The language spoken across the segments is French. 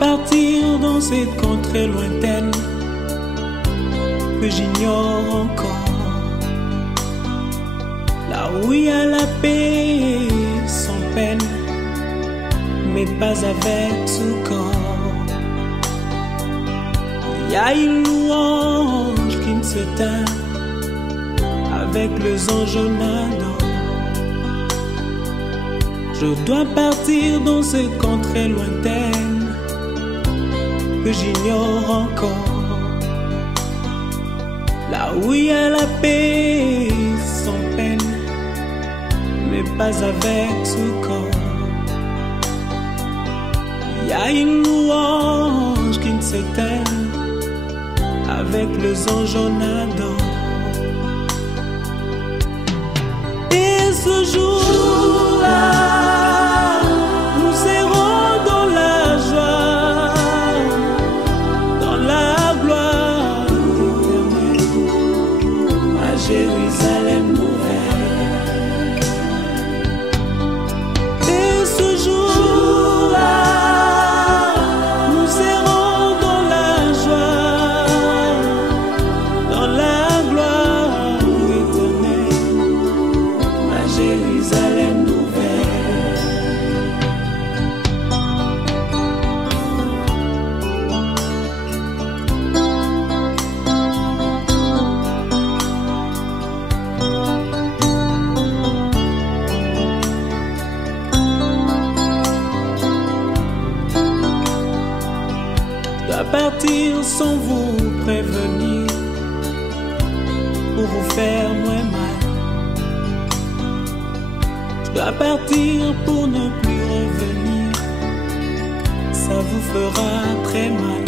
partir dans cette contrée lointaine que j'ignore encore, là où il y a la paix sans peine, mais pas avec tout corps. Il y a une louange qui ne s'éteint avec les anges nadant. Je dois partir dans cette contrée lointaine que j'ignore encore, là où il y a la paix sans peine, mais pas avec tout corps. Il y a une louange qui ne s'éteint avec les anges nadant. Et ce jour-là, nous serons dans la joie, dans la gloire éternelle, à Jérusalem nouvelle. Et ce jour-là, nous serons dans la joie, dans la gloire éternelle, à Jérusalem nouvelle. Je dois partir sans vous prévenir pour vous faire moins mal. Je dois partir pour ne plus revenir, ça vous fera très mal.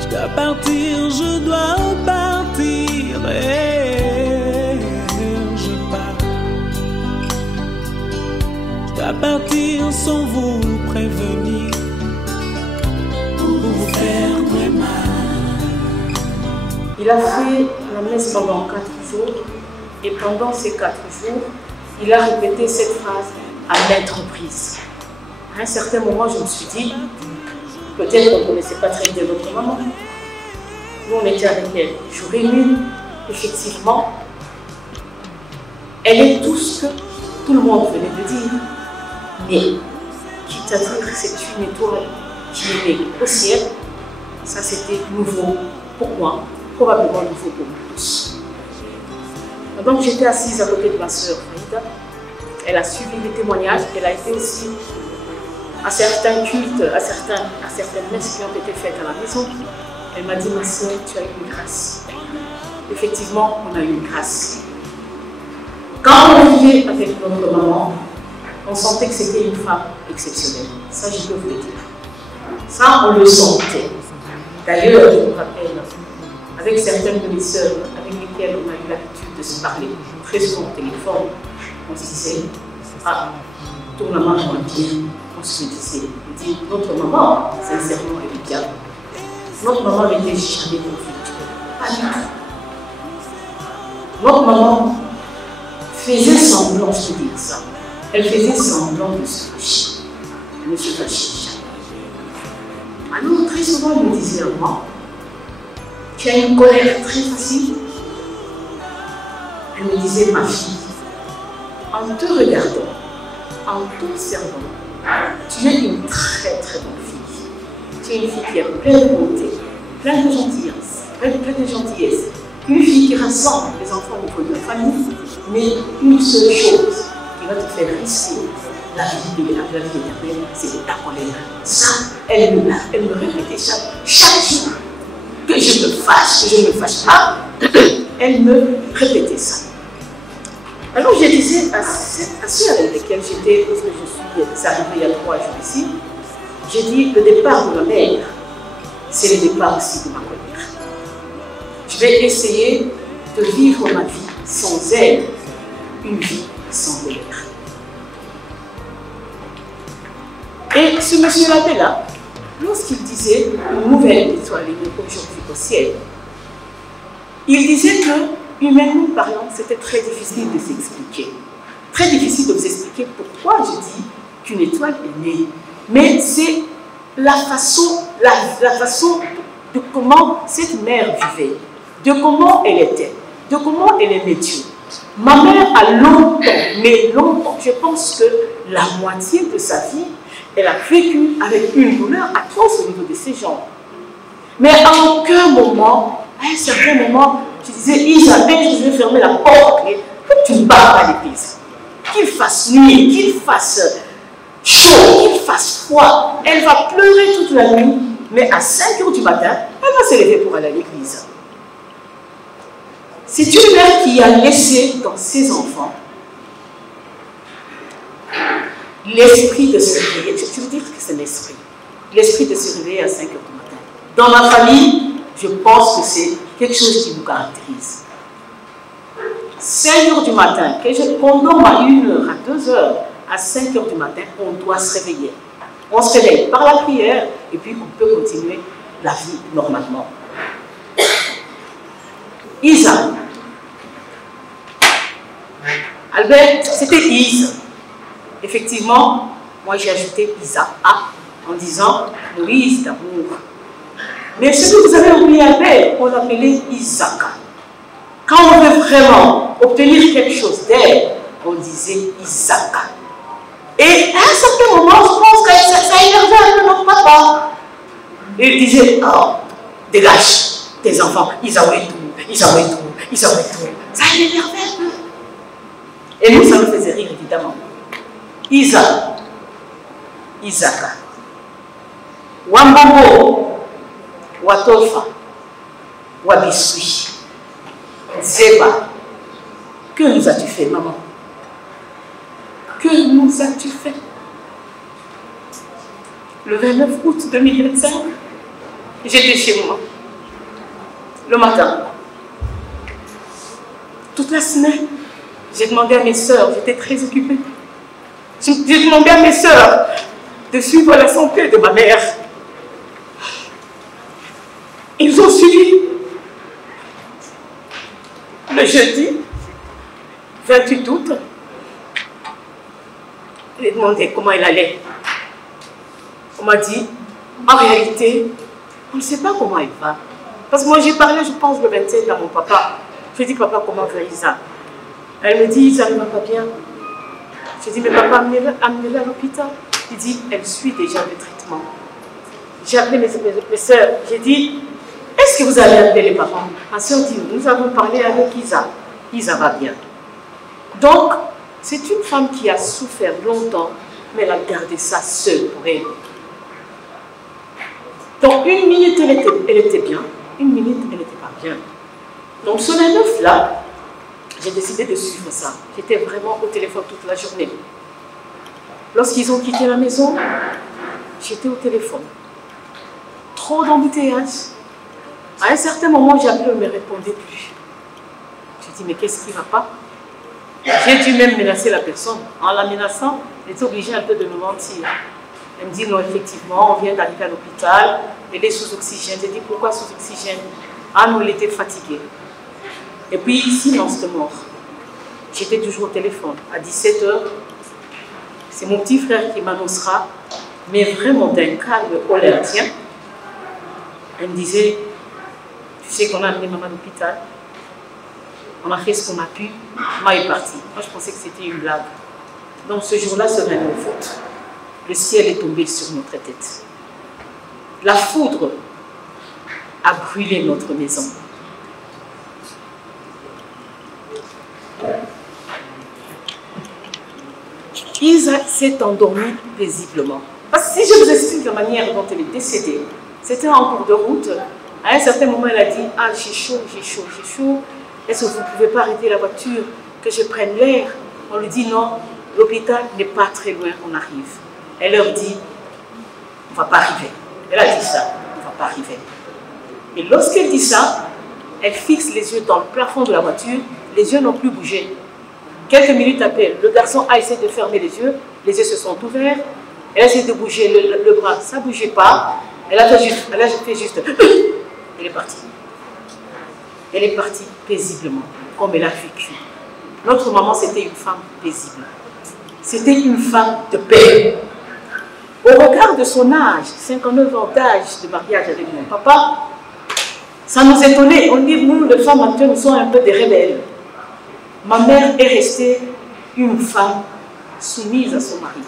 Je dois partir, je dois partir et je pars. Je dois partir sans vous prévenir pour vous faire moins mal. Il a fait la messe pendant 4 jours et pendant ces 4 jours, il a répété cette phrase à maintes reprises. À un certain moment, je me suis dit, peut-être qu'on ne connaissait pas très bien notre maman. Nous, on était avec elle jour et nuit. Effectivement, elle est tout ce que tout le monde venait de dire. Mais, quitte à dire que c'est une étoile qui est née au ciel, ça c'était nouveau pour moi, probablement nouveau pour nous tous. Donc j'étais assise à côté de ma sœur Faïda. Elle a suivi les témoignages, elle a été aussi à certains cultes, à certaines messes qui ont été faites à la maison. Elle m'a dit, ma sœur, tu as eu une grâce. Effectivement, on a eu une grâce. Quand on vivait avec notre maman, on sentait que c'était une femme exceptionnelle. Ça, je peux vous le dire. Ça, on le sentait. D'ailleurs, je me rappelle, avec certaines de mes sœurs avec lesquelles on a eu l'habitude de se parler très souvent au téléphone, on se disait, ah, ton maman va bien. On se disait, notre maman, sincèrement, elle est bien. Notre maman n'était jamais conflictuelle. Pas du tout. Notre maman faisait semblant, je peux dire ça. Elle faisait semblant de se fâcher. Elle ne se fâchait jamais. Alors, très souvent, elle me disait à moi, tu as une colère très facile. Elle me disait, ma fille, en te regardant, en t'observant, tu es une très très bonne fille. Tu es une fille qui est pleine de bonté, pleine de gentillesse, Une fille qui rassemble les enfants au niveau de la famille, mais une seule chose qui va te faire risquer la vie éternelle, c'est de ta colère. Ça, elle me répétait chaque jour. Que je me fâche, que je ne me fâche pas, elle me répétait ça. Alors je disais à ceux avec lesquels j'étais, parce que je suis arrivée il y a 3 jours ici, j'ai dit le départ de ma mère, c'est le départ aussi de ma colère. Je vais essayer de vivre ma vie sans elle, une vie sans colère. Et ce monsieur-là, lorsqu'il disait une nouvelle étoile est aujourd'hui au ciel, il disait que, humainement parlant, c'était très difficile de s'expliquer. Très difficile de vous expliquer pourquoi je dis qu'une étoile est née mais c'est la façon de comment cette mère vivait, de comment elle était, de comment elle aimait Dieu. Ma mère a longtemps, mais longtemps, je pense que la moitié de sa vie, elle a vécu avec une douleur atroce au niveau de ses jambes. Mais à aucun moment, à un certain moment, je disais, Isabelle, je vais fermer la porte, que tu ne parles pas l'église. Qu'il fasse nuit, qu'il fasse chaud, qu'il fasse froid. Elle va pleurer toute la nuit, mais à 5 h du matin, elle va se lever pour aller à l'église. C'est une mère qui a laissé dans ses enfants l'esprit de se réveiller. Je veux dire que c'est l'esprit. L'esprit de se réveiller à 5 h du matin. Dans ma famille, je pense que c'est quelque chose qui nous caractérise. 5 h du matin, qu'on dorme à 1 h, à 2 h, à 5 h du matin, on doit se réveiller. On se réveille par la prière et puis on peut continuer la vie normalement. Isa. Albert, c'était Isa. Effectivement, moi j'ai ajouté Isa en disant Moïse d'amour. Mais ce que vous avez oublié Albert, on l'appelait Isaac. Quand on veut vraiment obtenir quelque chose d'elle, on disait Isaac. Et à un certain moment, je pense que ça énervait un peu notre papa. Il disait, oh, dégage tes enfants, ils ont tout. Ça l'énervait un peu. Et nous, ça nous faisait rire, évidemment. Isaac. Wambongo. Watofa. Wabisui. Zeba. Que nous as-tu fait, maman? Que nous as-tu fait? Le 29 août 2025, j'étais chez moi. Le matin. Toute la semaine, j'ai demandé à mes sœurs, j'étais très occupée. J'ai demandé à mes sœurs de suivre la santé de ma mère. Ils ont suivi. Le jeudi 28 août, j'ai demandé comment elle allait. On m'a dit, en réalité, on ne sait pas comment elle va. Parce que moi j'ai parlé, je pense, le 27 à mon papa. Je lui ai dit, papa, comment va Isa? Elle me dit, Isa ne va pas bien. Je lui ai dit, mais papa, amenez-la à l'hôpital. Il dit, elle suit déjà le traitement. J'ai appelé mes soeurs, j'ai dit, est-ce que vous allez appeler les parents? Ma soeur dit, nous avons parlé avec Isa. Isa va bien. Donc, c'est une femme qui a souffert longtemps, mais elle a gardé ça seule pour elle. Donc, 1 minute, elle était bien. 1 minute, elle n'était pas bien. Donc, ce 29 là, j'ai décidé de suivre ça. J'étais vraiment au téléphone toute la journée. Lorsqu'ils ont quitté la maison, j'étais au téléphone. Trop d'embouteillage. À un certain moment, j'ai appelé, elle ne me répondait plus. J'ai dit, mais qu'est-ce qui ne va pas? J'ai dû même menacer la personne. En la menaçant, elle était obligée un peu de me mentir. Elle me dit, non, effectivement, on vient d'arriver à l'hôpital, elle est sous oxygène. J'ai dit, pourquoi sous oxygène? Ah non, elle était fatiguée. Et puis, silence de mort. J'étais toujours au téléphone. À 17 h, c'est mon petit frère qui m'annoncera, mais vraiment d'un calme olympique. Elle me disait, tu sais qu'on a amené maman à l'hôpital. On a fait ce qu'on a pu. Maman est partie. Moi, je pensais que c'était une blague. Donc, ce jour-là, ce 29 août, le ciel est tombé sur notre tête. La foudre a brûlé notre maison. Isa s'est endormie paisiblement. Parce que si je vous explique la manière dont elle est décédée, c'était en cours de route. À un certain moment, elle a dit, ah, j'ai chaud. Est-ce que vous ne pouvez pas arrêter la voiture, que je prenne l'air? On lui dit, non, l'hôpital n'est pas très loin, on arrive. Elle leur dit, on ne va pas arriver. Elle a dit ça, on ne va pas arriver. Et lorsqu'elle dit ça, elle fixe les yeux dans le plafond de la voiture, les yeux n'ont plus bougé. Quelques minutes après, le garçon a essayé de fermer les yeux se sont ouverts, elle a essayé de bouger le bras, ça ne bougeait pas, elle a fait juste, elle est partie. Elle est partie paisiblement, comme elle a vécu. Notre maman, c'était une femme paisible. C'était une femme de paix. Au regard de son âge, 59 ans d'âge de mariage avec mon papa, ça nous étonnait. On dit, nous, les femmes actuelles, nous sommes un peu des rebelles. Ma mère est restée une femme soumise à son mari.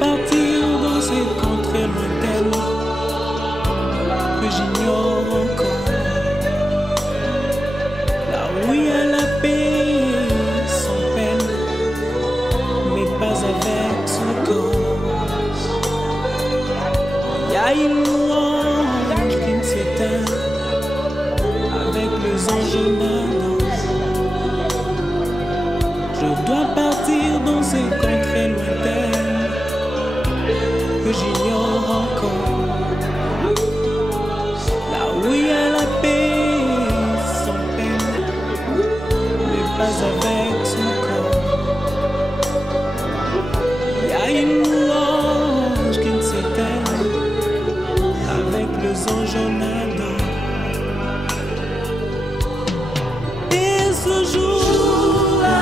Partir dans cette contrée lointaine que j'ignore encore, là où il y a la paix sans peine, mais pas avec son corps. Il y a une louange qui ne s'éteint avec les anges nadants. Je dois partir dans cette contrée lointaine que j'ignore encore, là où il y a la paix sans peine, mais pas avec son corps. Il y a une louange qui ne s'éteint avec les anges nadants. Et ce jour-là,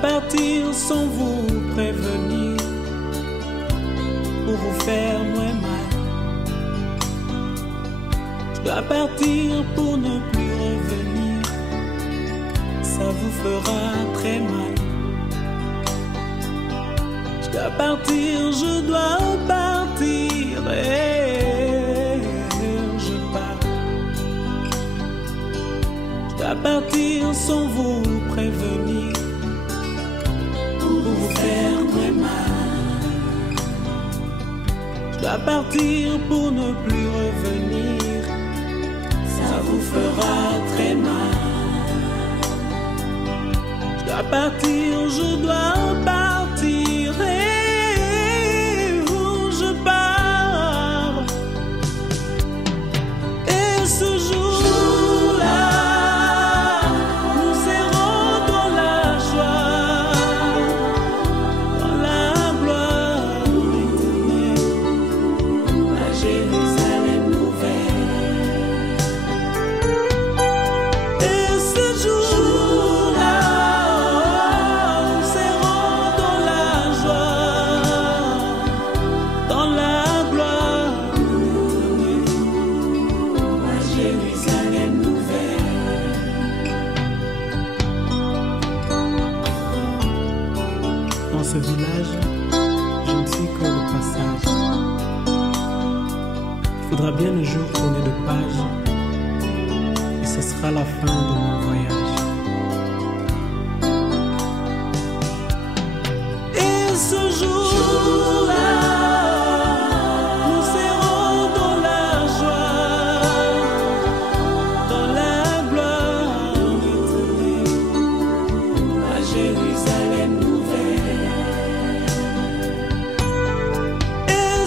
partir sans vous prévenir pour vous faire moins mal. Je dois partir pour ne plus revenir, ça vous fera très mal. Je dois partir, je dois partir et je pars. Je dois partir sans vous prévenir pour vous faire très mal. Je dois partir pour ne plus revenir, ça vous fera très mal. Je dois partir, je dois partir et je pars. Et ce jour-là, ce village, je ne suis que le passage. Il faudra bien un jour tourner de page et ce sera la fin de mon voyage. Et ce jour-là, nous serons dans la joie, dans la gloire éternelle, à Jérusalem nouvelle.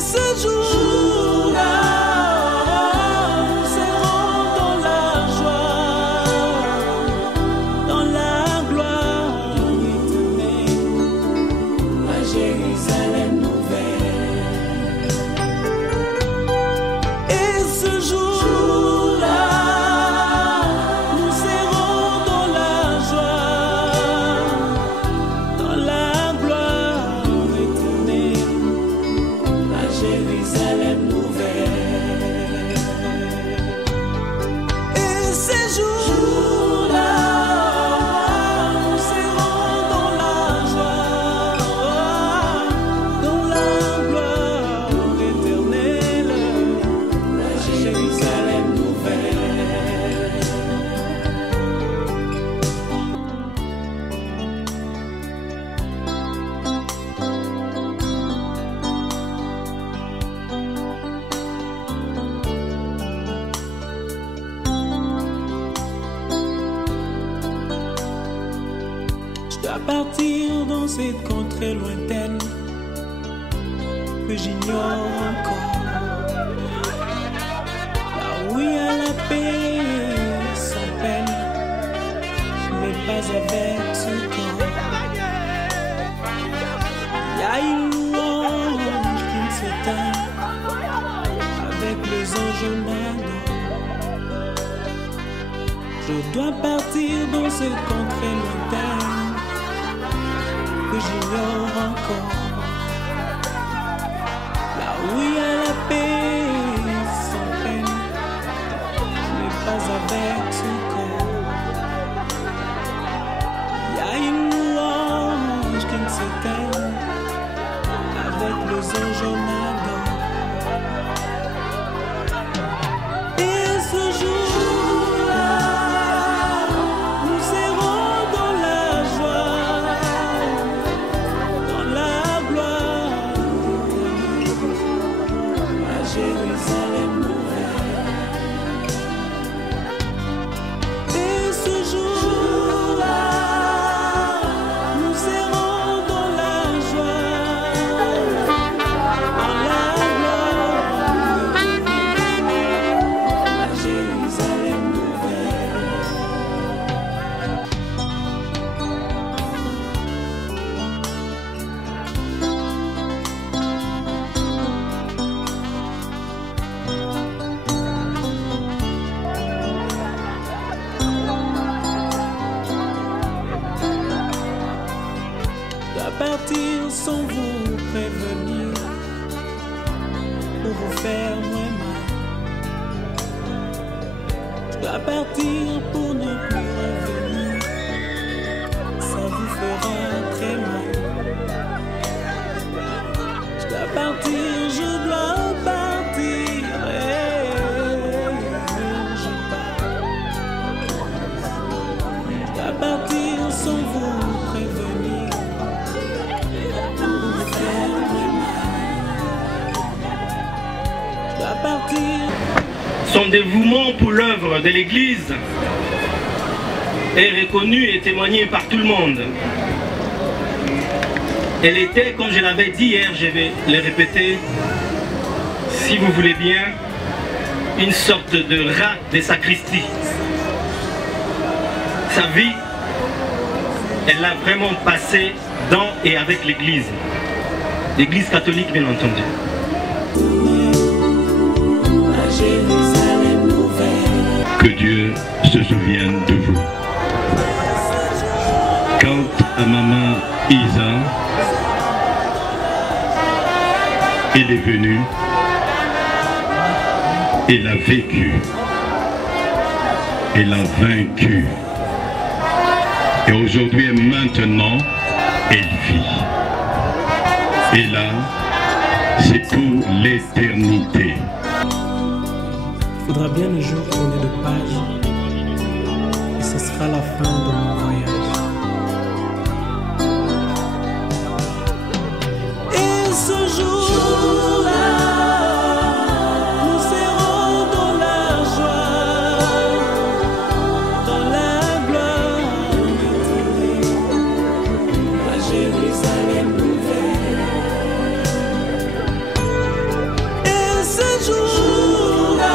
Ce jour-là, nous serons dans la joie, partir dans cette contrée lointaine que j'ignore encore. Là où il y a la paix sans peine, mais pas avec ce corps. Il y a une louange qui ne s'éteint avec les anges madons. Je dois partir dans cette contrée lointaine que j'ignore encore. Là où il y a la paix sans peine, mais pas avec ce corps. Il y a une louange qui ne s'éteint avec les anges madons. Et ce jour-là, nous serons dans la joie, dans la gloire, à Jérusalem nouvelle. Et ce jour-là, nous serons dans la joie, dans la gloire, à Jérusalem nouvelle. Je dois partir sans vous prévenir pour vous faire moins mal. Je dois partir pour ne plus revenir, ça vous fera très mal. Je dois partir, je dois partir, je pars. Je dois partir sans vous prévenir pour vous faire moins mal. Je dois partir. Son dévouement pour l'œuvre de l'Église est reconnu et témoigné par tout le monde. Elle était, comme je l'avais dit hier, je vais le répéter, si vous voulez bien, une sorte de rat de sacristie. Sa vie, elle l'a vraiment passée dans et avec l'Église. L'Église catholique, bien entendu. Que Dieu se souvienne de vous. Quant à maman Isa, elle est venue, elle a vécu, elle a vaincu. Et aujourd'hui et maintenant, elle vit. Et là, c'est pour l'éternité. Il faudra bien un jour tourner de page et ce sera la fin de mon voyage. Et ce jour-là, nous serons dans la joie, dans la gloire, à Jérusalem nouvelle. Et ce jour-là,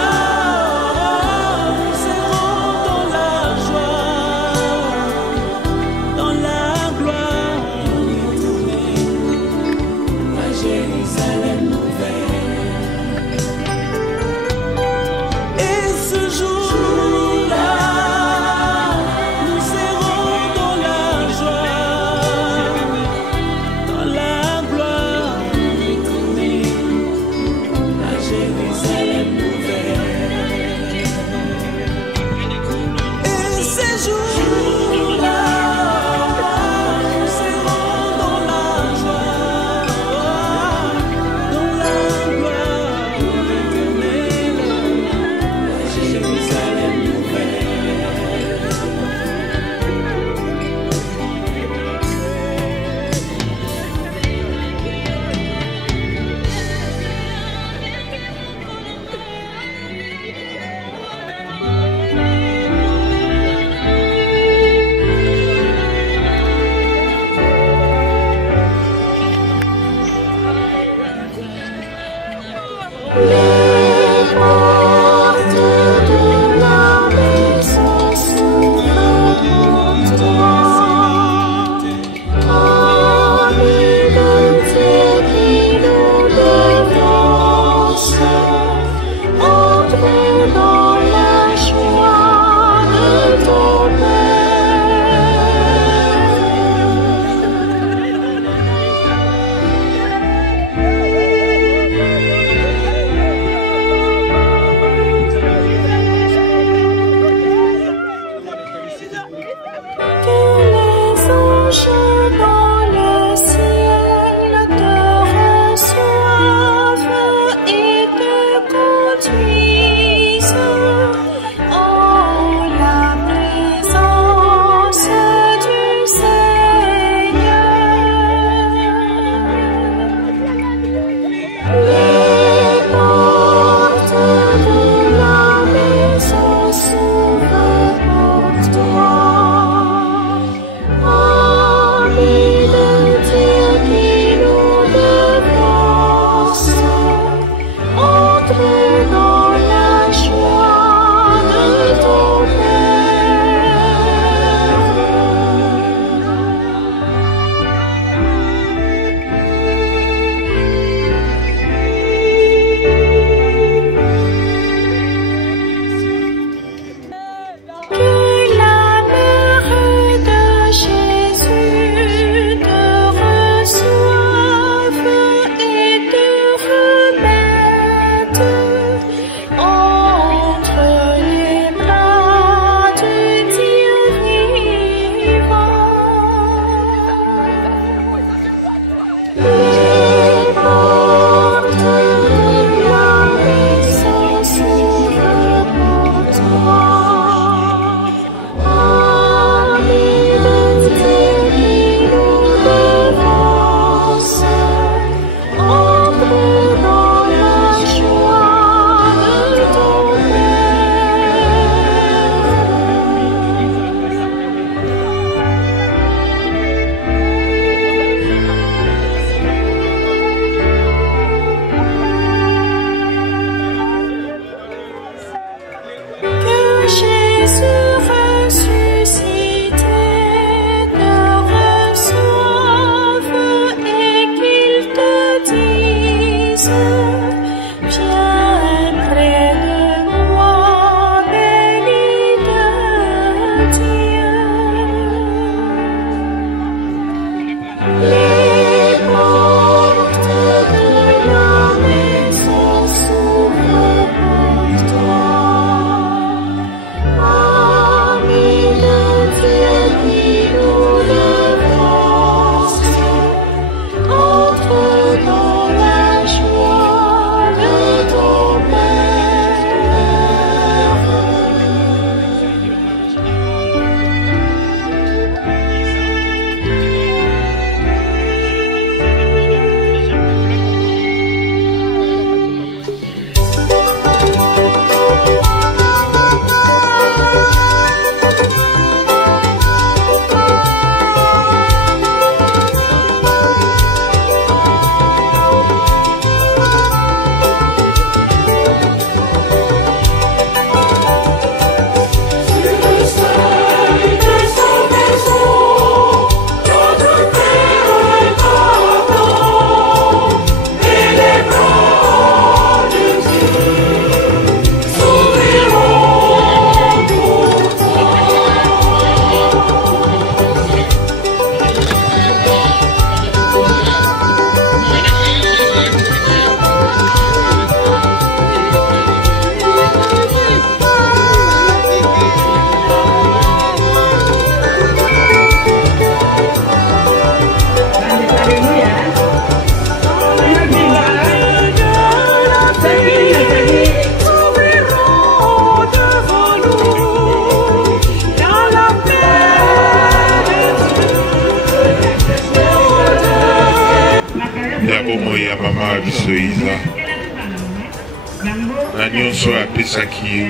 nyonso apesaki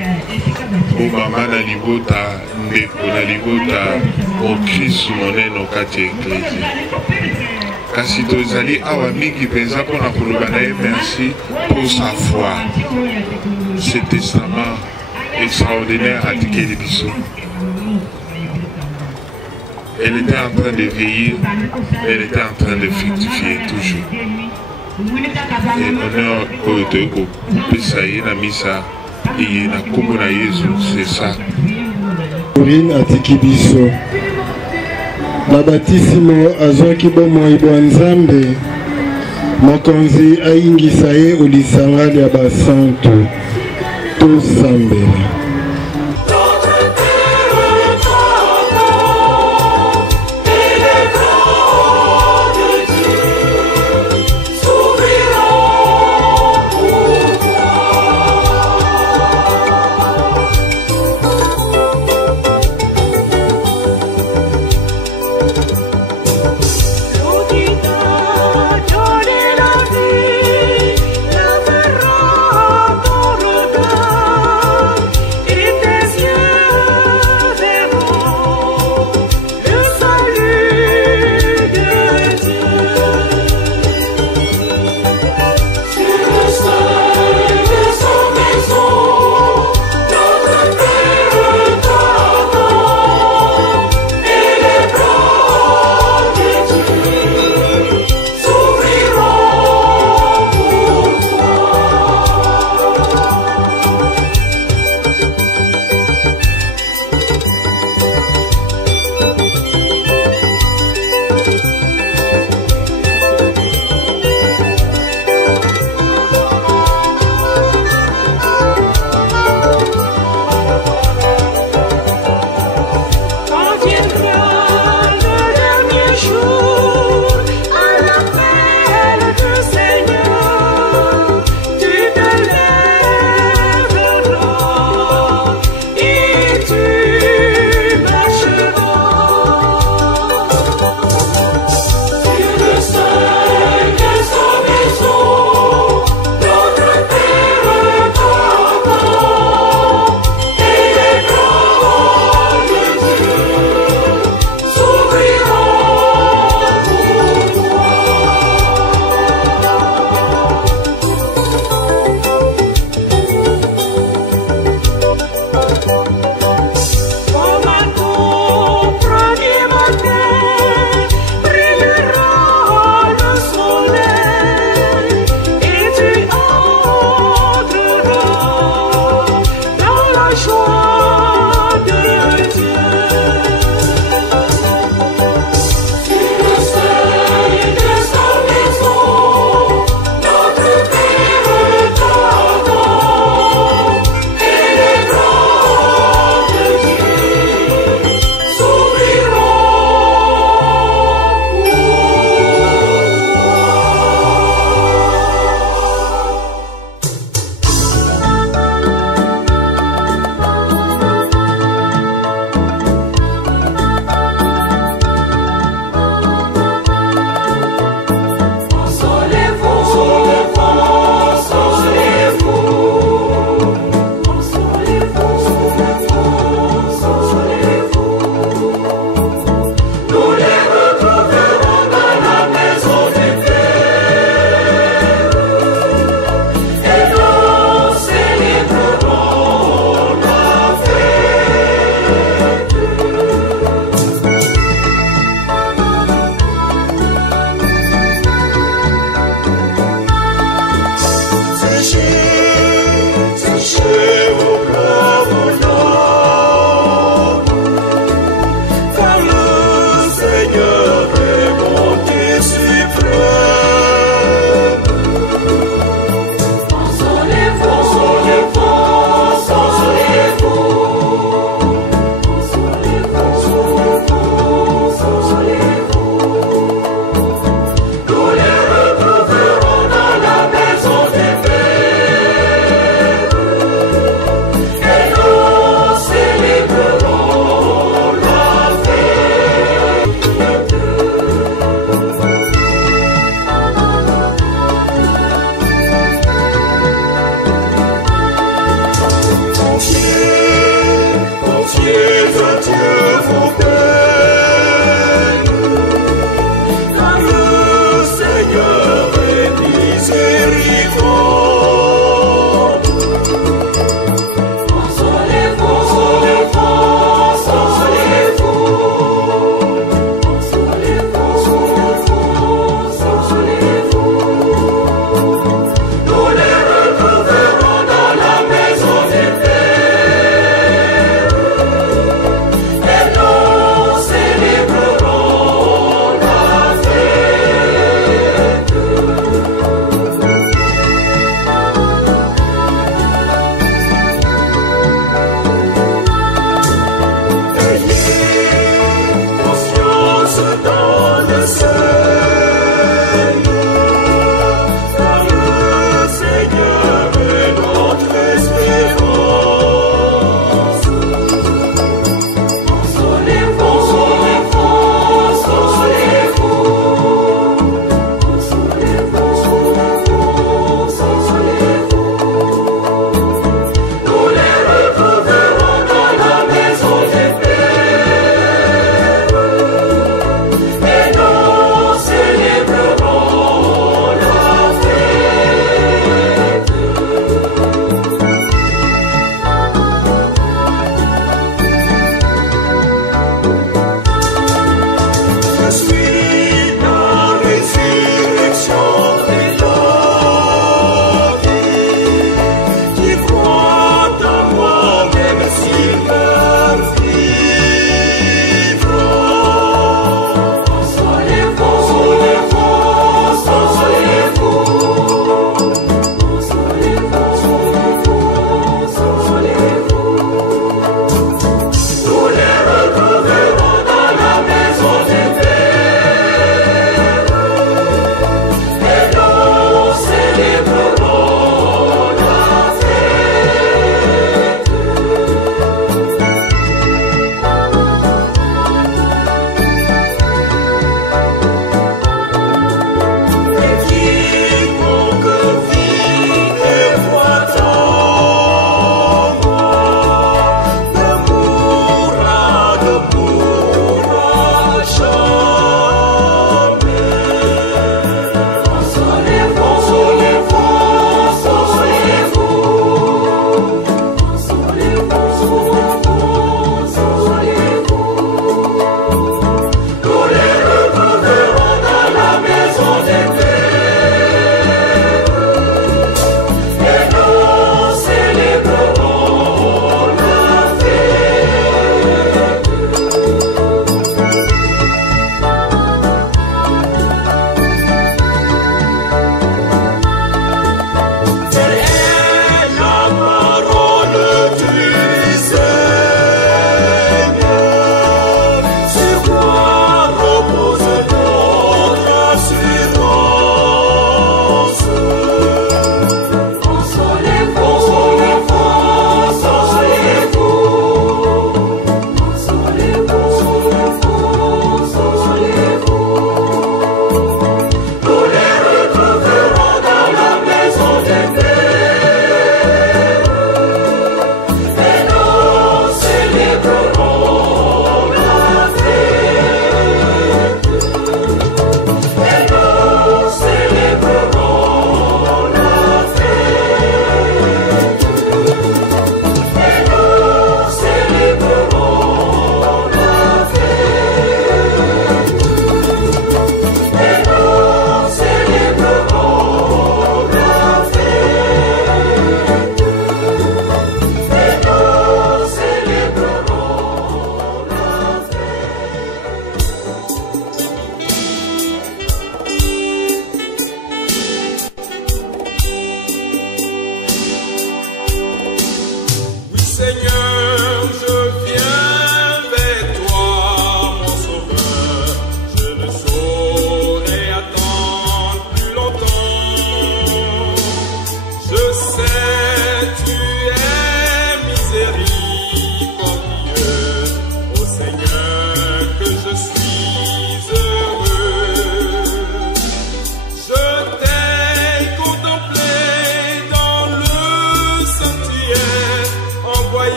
o mama na libota ndeko na libota o Kristo monene kati ya eklezia. Kasi tozali awa mingi penza mpona koloba na ye merci pour sa foi. Ce testament extraordinaire atikeli biso. Elle était en train de vieillir, elle était en train de fructifier toujours. Et honneur au Teko, Pesaïe na misa, et na kombo na Yesu, c'est ça. Corinne Atikibiso, la baptisimo azwaki bomoi bwa Nzambe, mokonzi ayingisa ye olisanga ya basantu, tosambela.